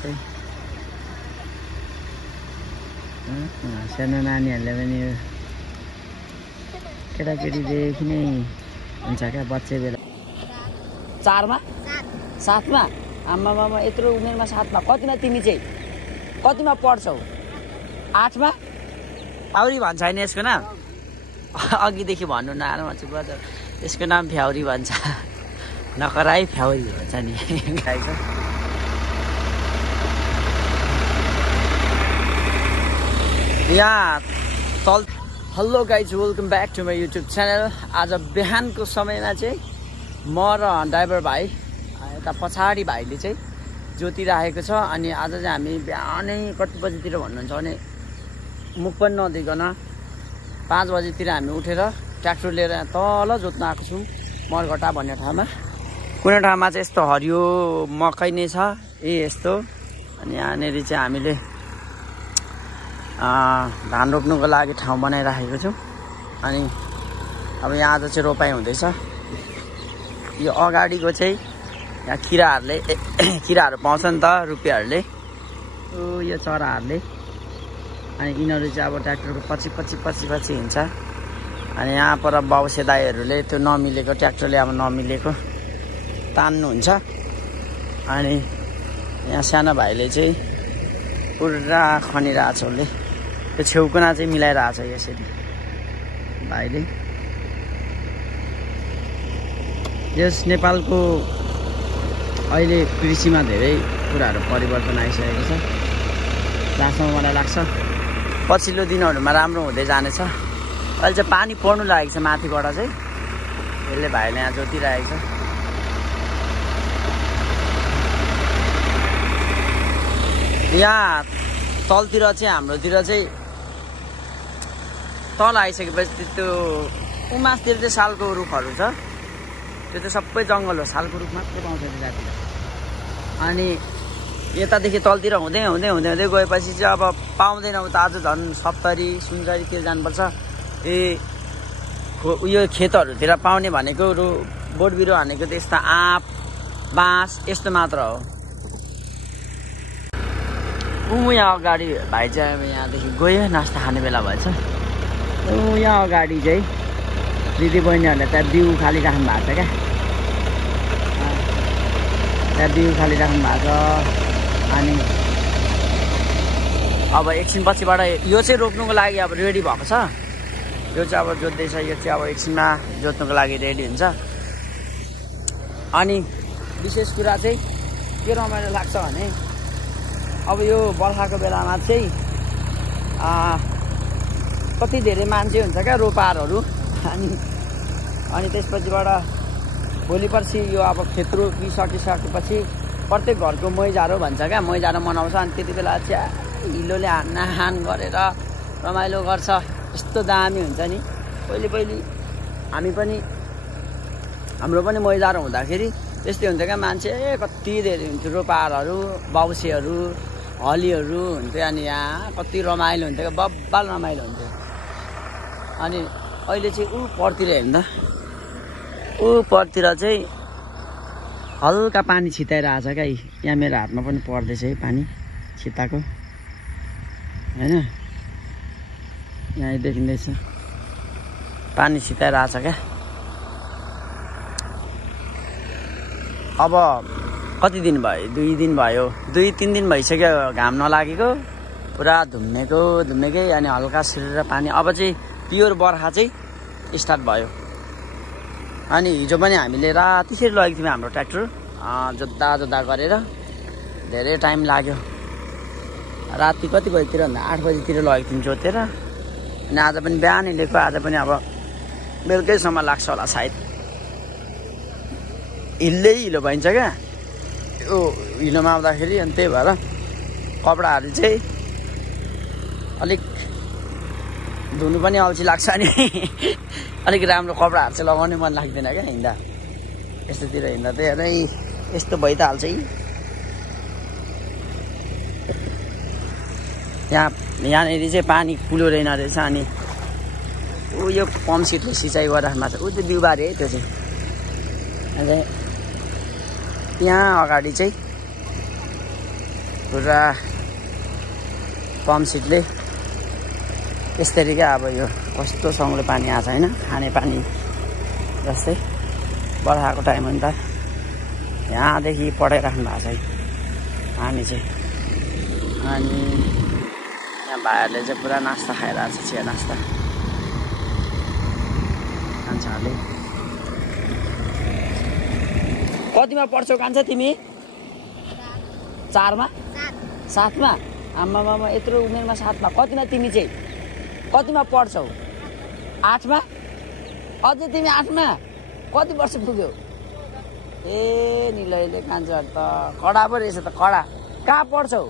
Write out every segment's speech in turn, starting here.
चाहिँ सानो नानीहरूले पनि केटाकेटीदेखि नै हुन्छ क्या बच्चे बेला 4 मा 7 मा आमामा यत्रो उमेरमा 7 मा कतिमा तिमी चाहिँ कतिमा पढ्छौ 8 मा फ्याउरी भन्छ हैन यसको नाम अघिदेखि भन्नु न म चाहिँ ब्रदर यसको नाम फ्याउरी भन्छ नकराई फ्याउरी भन्छ नि गाइस यहाँ तल hello guys welcome back to my YouTube channel आज बिहानको समयमा चाहिँ म र ड्राइभर भाइ यता पछाडि भाइले चाहिँ ज्योति राखेको छ अनि आज चाहिँ हामी बिहानै कति बजीतिर भन्नुहुन्छ भने मुख पनि नदिकन 5 बजीतिर हामी उठेर ट्र्याक्टर लिएर तल जोत्न आएको छौँ मरघटा भन्ने ठाउँमा कुनै ठाउँमा चाहिँ यस्तो हरियो मकै नै छ यस्तो अनि यहाँनिर चाहिँ हामीले धान रोप्नुको लागि ठाउँ बनाइराखेको छौँ अनि अब यहाँ आज चाहिँ रोपाइ हुँदैछ यो अगाडिको चाहिँ यहाँ किराहरू पाउँछ नि त रुपियाँहरूले यो चराहरूले अनि यिनीहरू चाहिँ अब ट्र्याक्टरको पछि हिँड्छ अनि यहाँ पर बाउसे दाइहरूले त्यो नमिलेको ट्र्याक्टरले अब नमिलेको तान्नुहुन्छ अनि यहाँ सानो भाइले चाहिँ पुरा खनिरहेछ उसले त्यो छेउकुना चाहिँ मिलाइरहेछ यसरी भाइले यस नेपालको अहिले कृषिमा धेरै कुराहरू परिवर्तन आइसकेको छ जहाँसम्म मलाई लाग्छ पछिल्लो दिनहरूमा राम्रो हुँदै जानेछ अहिले चाहिँ पानी पर्नु लागेको छ माथिबाट चाहिँ यसले भाइले यहाँ जोतिरहेको छ यहाँ तलतिर चाहिँ हाम्रोतिर चाहिँ तल आइसकेपछि त्यो उमासतिर चाहिँ सालको रुखहरू छ त्यो चाहिँ सबै जङ्गल हो सालको रुख मात्रै पाउँछ त्यतातिर अनि यतादेखि तलतिर हुँदै गएपछि चाहिँ अब पाउँदैन उता आज झन् सप्तरी सुनचरीतिर जानुपर्छ उयो खेतहरूतिर पाउने भनेको बोट बिरुवा भनेको त यस्तो आँप बाँस यस्तो मात्र हो यहाँ अगाडि भाइ चाहिँ अब यहाँदेखि गयो नास्ता खाने बेला भएछ यहाँ अगाडि चाहिँ दिदी बहिनीहरूले त्यहाँ बिउ खाली राख्नु भएको छ क्या त्यहाँ बिउ खाली राख्नु भएको छ अनि अब एकछिन पछिबाट यो चाहिँ रोप्नुको लागि अब रेडी भएको छ यो चाहिँ अब जोत्दैछ यो चाहिँ अब एकछिनमा जोत्नुको लागि रेडी हुन्छ अनि विशेष कुरा चाहिँ के रमाइलो लाग्छ भने अब यो बर्खाको बेलामा चाहिँ कति धेरै मान्छे हुन्छ क्या रोपारहरू अनि त्यसपछिबाट भोलि पर्सि यो अब खेत रोपिसकेपछि प्रत्येक घरको मैजारो भन्छ क्या मैजारो मनाउँछ अनि त्यति बेला चाहिँ हिलोले हान गरेर रमाइलो गर्छ यस्तो दामी हुन्छ नि पहिले हाम्रो पनि मैजारो हुँदाखेरि त्यस्तै हुन्छ क्या मान्छे कति धेरै हुन्थ्यो रोपारहरू बाउसेहरू हलीहरू हुन्थ्यो अनि यहाँ कति रमाइलो हुन्थ्यो बब्बाल रमाइलो हुन्थ्यो अनि अहिले चाहिँ परतिर हेर्दा परतिर चाहिँ हल्का पानी छिटाइरहेछ क्या यहाँ मेरो हातमा पनि पर्दैछ है पानी छिटाएको होइन यहाँ देखिँदैछ पानी छिटाइरहेछ क्या अब कति दिन भयो 2 दिन भयो 2-3 दिन भइसक्यो घाम नलागेको पुरा धुम्मेकै अनि हल्का सिरेर पानी अब चाहिँ प्योर बर्खा चाहिँ स्टार्ट भयो अनि हिजो पनि हामीले रातिखेर लगेको थियौँ हाम्रो ट्र्याक्टर जोत्दा गरेर धेरै टाइम लाग्यो राति कति बजीतिर भन्दा 8 बजीतिर लगेको थियौँ जोतेर अनि आज पनि बिहानै लिएको आज पनि अब बेलुकैसम्म लाग्छ होला सायद हिलो भइन्छ क्या यो हिलोमा आउँदाखेरि अनि त्यही भएर कपडाहरू चाहिँ अलिक धुनु पनि अल्छी लाग्छ अनि अलिक राम्रो कपडाहरू चाहिँ लगाउनै मन लाग्दैन क्या हिँड्दा यस्तोतिर हिँड्दा धेरै यस्तो भइ त हाल्छ यहाँनिर चाहिँ पानी कुलो रहेन रहेछ अनि यो पम्प सेटले सिँचाइ गरिराख्नु भएको छ त्यो बिउबारी है त्यो चाहिँ अन्त यहाँ अगाडि चाहिँ पुरा पम्प सेटले यसरी क्या अब यो कस्तो सङ्लो पानी आएको छ होइन, खाने पानी जस्तै बर्खाको टाइम हो नि त। यहाँदेखि पठाइराख्नु भएको छ है पानी चाहिँ। अनि यहाँ भाइहरूले चाहिँ पुरा नास्ता खाइरहेको छ, चिया नास्ता कान्छाहरूले। कतिमा पढ्छौ कान्छा तिमी? 4मा 7मा? आमामा यत्रो उमेरमा 7मा। कतिमा तिमी चाहिँ कतिमा पढ्छौ? 8मा? अझै तिमी 8मा? कति वर्ष पुग्यौ? ए निलैले कान्छाहरू त कडा पो रहेछ त, कडा। कहाँ पढ्छौ?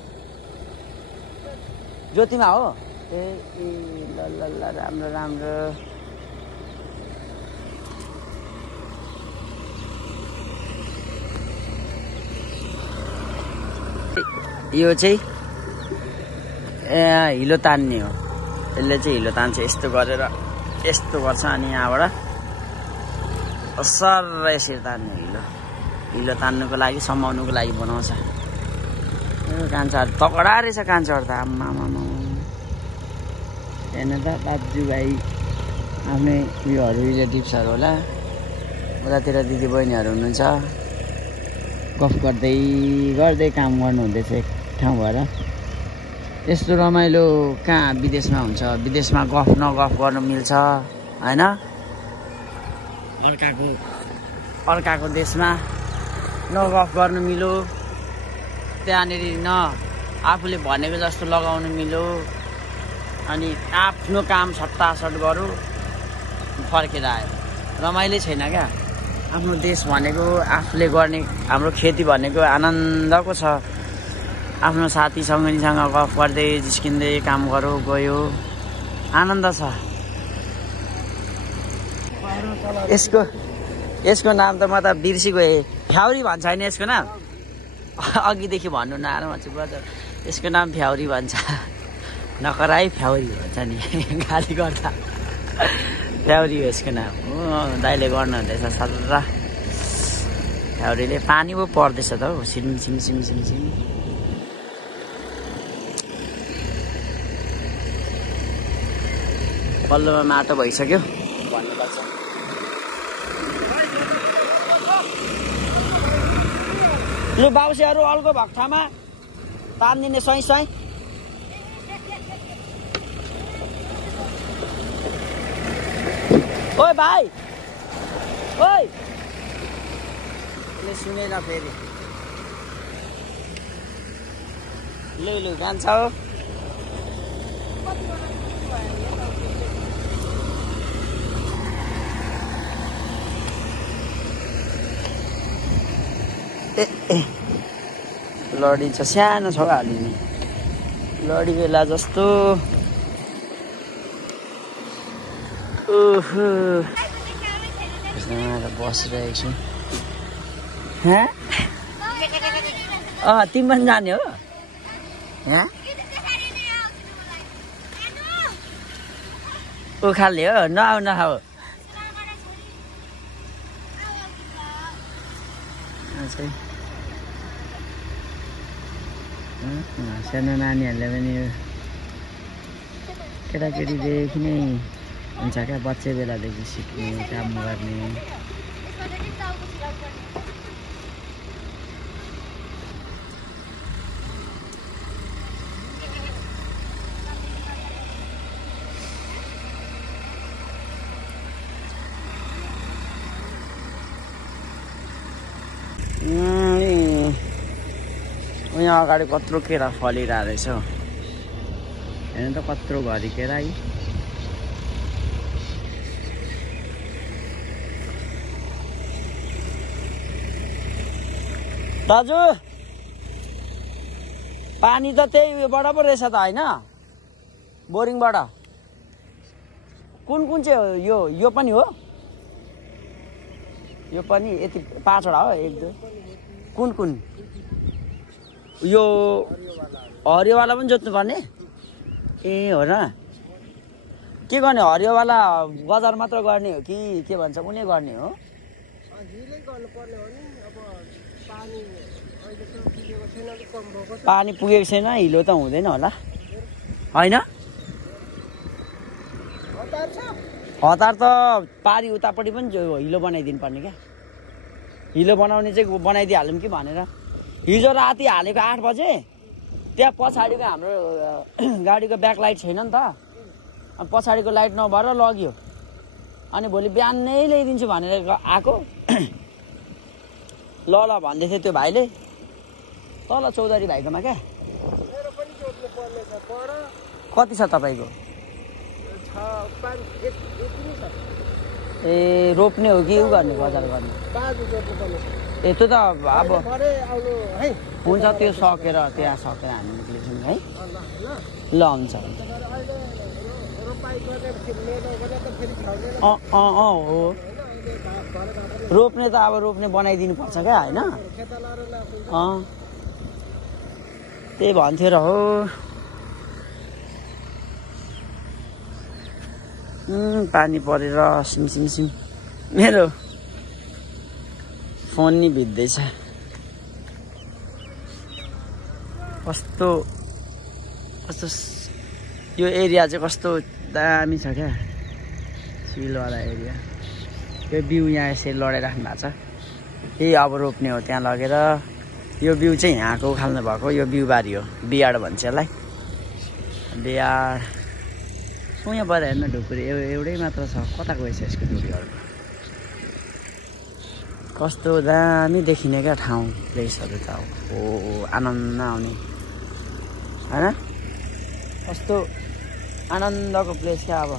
ज्योतिमा हो? ए ल ल ल राम्रो राम्रो। यो चाहिँ हिलो तान्ने हो। यसले चाहिँ हिलो तान्छ, यस्तो गरेर यस्तो गर्छ अनि यहाँबाट सर यसरी तान्ने। हिलो तान्नुको लागि, समाउनुको लागि बनाउँछ। कान्छाहरू तगडा रहेछ कान्छाहरू त। आम्मामा हेर्नु त दाजुभाइ आफ्नै उयोहरू रिलेटिभ्सहरू होला, उतातिर दिदीबहिनीहरू हुनुहुन्छ। गफ गर्दै गर्दै काम गर्नु हुँदैछ एक ठाउँ भएर। यस्तो रमाइलो कहाँ विदेशमा हुन्छ? विदेशमा गफ नगफ गर्नु मिल्छ होइन? अर्काको देशमा नगफ गर्नु मिलो, त्यहाँनिर न आफूले भनेको जस्तो लगाउनु मिलो, अनि आफ्नो काम सट्टासट गरौँ फर्केर आयो। रमाइलो छैन क्या। आफ्नो देश भनेको आफूले गर्ने, हाम्रो खेती भनेको आनन्दको छ। आफ्नो साथी सङ्गिनीसँग गफ गर्दै जिस्किँदै काम गरौँ, गयो आनन्द छ। यसको नाम त म त बिर्सिगएँ। फ्याउरी भन्छ होइन यसको नाम? अघिदेखि भन्नु नआएर म चाहिँ बजार। यसको नाम फ्याउरी भन्छ। नकराई फ्याउरी भन्छ नि गाली गर्दा। फ्याउरी हो यसको नाम। दाइले गर्नु हुँदैछ सल्लाह। फ्याउरीले पानी पो पर्दैछ त हौ, सिम सिम सिम सिम सिम। पल्लोमा माटो भइसक्यो भन्नुपर्छ। लु बाउसेहरू अल्गो भक्ठामा तान्दिने सही सही। ओइ भाइ, ओइ सुनेन फेरि। लु जान्छ हो। लडी छ, सानो छ हालिने लडी बेला जस्तो। ओहो बसिरहेको छु। तिमी पनि जाने हो यहाँ? उखाल्ने हो? नआउ नखाऊ। सानो नानीहरूले पनि केटाकेटीदेखि नै हुन्छ क्या, बच्चे बेलादेखि सिक्ने काम गर्ने। यहाँ अगाडि कत्रो केरा फलिरहेको रहेछ हौ। हेर्नु त कत्रो घरि केरा। दाजु पानी त त्यही उयोबाट पो रहेछ त होइन? बोरिङबाट। कुन चाहिँ हो यो? यो पनि हो? यो पनि यति 5वटा हो? 1 2 कुन? यो हरियोवाला पनि जोत्नुपर्ने? ए हो र? के गर्ने? हरियोवाला बजार मात्र गर्ने हो कि के भन्छ उनी गर्ने हो? पानी पुगेको छैन हिलो त हुँदैन होला होइन हतार त पारी उतापट्टि पनि हिलो बनाइदिनु पर्ने क्या हिलो बनाउने चाहिँ बनाइदिइहालौँ कि भनेर हिजो राति हालेको 8 बजे त्यहाँ पछाडिको हाम्रो गाडीको ब्याक लाइट छैन नि त अनि पछाडिको लाइट नभएर लग्यो अनि भोलि बिहान नै ल्याइदिन्छु भनेर आएको ल भन्दै थियो त्यो भाइले तल चौधरी भाइकोमा क्या कति छ तपाईँको ए रोप्ने हो कि उ गर्ने बजार गर्ने ए त्यो त अब हुन्छ त्यो सकेर त्यहाँ सकेर हामी निक्लिन्छौँ है ल हुन्छ हो रोप्ने त अब रोप्ने बनाइदिनु पर्छ क्या होइन त्यही भन्थ्यो र हो पानी परेर सिङ मेरो फोन नि भिज्दैछ कस्तो यो एरिया चाहिँ कस्तो दामी छ क्या सिलवाला एरिया यो बिउ यहाँ यसरी लडाइराख्नु भएको छ यही अब रोप्ने हो त्यहाँ लगेर यो बिउ चाहिँ यहाँको उखाल्नु भएको यो बिउबारी हो बियाड भन्छ यसलाई बियाड यहाँ पर हेर्नु ढुकुरी एउटै मात्र छ कता गएछ यसको ढुकुरीहरू कस्तो दामी देखिने क्या ठाउँ प्लेसहरू त हो आनन्द आउने होइन कस्तो आनन्दको प्लेस क्या अब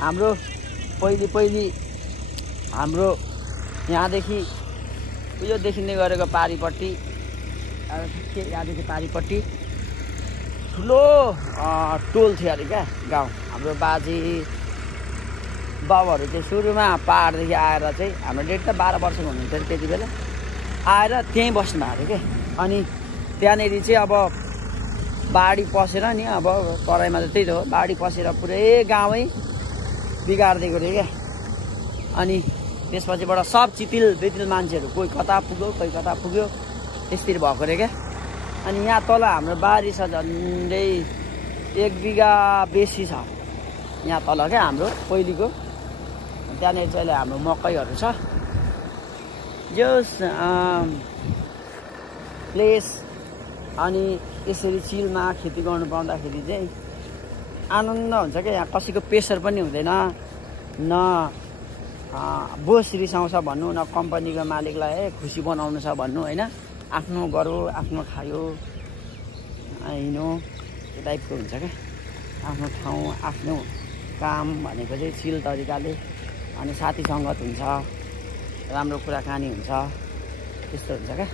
हाम्रो पहिले हाम्रो यहाँदेखि उयो देखिने गरेको पारिपट्टि यहाँदेखि पारिपट्टि ठुलो टोल थियो अरे क्या गाउँ हाम्रो बाबुहरू चाहिँ सुरुमा पाहाडदेखि आएर चाहिँ हाम्रो डेट त 12 वर्षको हुनुहुन्थ्यो त्यति बेला आएर त्यहीँ बस्नु भएको थियो क्या अनि त्यहाँनिर चाहिँ अब बाढी पसेर नि अब तराईमा त त्यही त हो बाढी पसेर पुरै गाउँै बिगारिदिएको थियो क्या अनि त्यसपछिबाट सब चितिल बेतिल मान्छेहरू कोही कता पुग्यो त्यस्तरी भएको रे क्या अनि यहाँ तल हाम्रो बारी छ झन्डै 1 बिघा बेसी छ यहाँ तल क्या हाम्रो पहिलेको त्यहाँनिर चाहिँ हाम्रो मकैहरू छ जस प्लेस अनि यसरी चिलमा खेती गर्नु पाउँदाखेरि चाहिँ आनन्द हुन्छ क्या यहाँ कसैको प्रेसर पनि हुँदैन न बोस रिसाउँछ भन्नु न कम्पनीको मालिकलाई खुसी बनाउनु छ भन्नु होइन आफ्नो गरो आफ्नो खायो हिँड्नु त्यो टाइपको हुन्छ क्या आफ्नो ठाउँ आफ्नो काम भनेको चाहिँ चिल तरिकाले अनि साथी सङ्गत हुन्छ राम्रो कुराकानी हुन्छ त्यस्तो हुन्छ क्या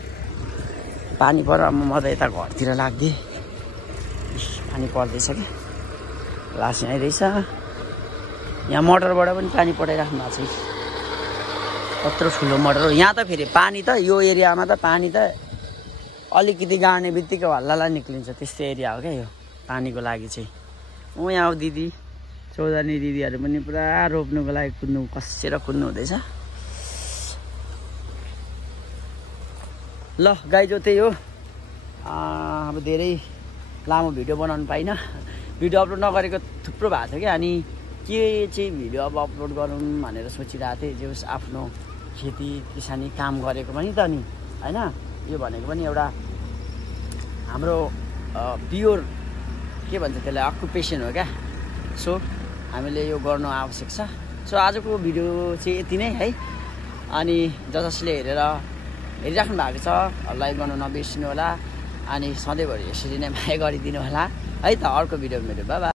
पानी पर म त यता घरतिर लाग्दिएँ पानी पर्दैछ क्या लास आइरहेछ यहाँ मोटरबाट पनि पानी पठाइराख्नु भएको छ कत्रो ठुलो मोटर हो यहाँ त फेरि पानी त यो एरियामा त पानी त अलिकति गाड्ने बित्तिकै हल्लालाई निक्लिन्छ त्यस्तो एरिया हो क्या यो पानीको लागि चाहिँ यहाँ दिदी चौधरी दिदीहरू पनि पुरा रोप्नुको लागि कसेर कुद्नु हुँदैछ ल गाइजो त्यही हो अब धेरै लामो भिडियो बनाउनु पाइनँ भिडियो अपलोड नगरेको थुप्रो भएको थियो क्या अनि के चाहिँ भिडियो अब अपलोड गरौँ भनेर सोचिरहेको थिएँ जे होस् आफ्नो खेती किसानी काम गरेको पनि त नि होइन यो भनेको पनि एउटा हाम्रो प्योर के भन्छ त्यसलाई अकुपेसन हो क्या सो हामीले यो गर्नु आवश्यक छ सो आजको भिडियो चाहिँ यति नै है अनि जसले हेरिराख्नु भएको छ लाइक गर्नु नबिर्सिनु होला अनि सधैँभरि यसरी नै माया गरिदिनु होला है त अर्को भिडियो मेरो बाबा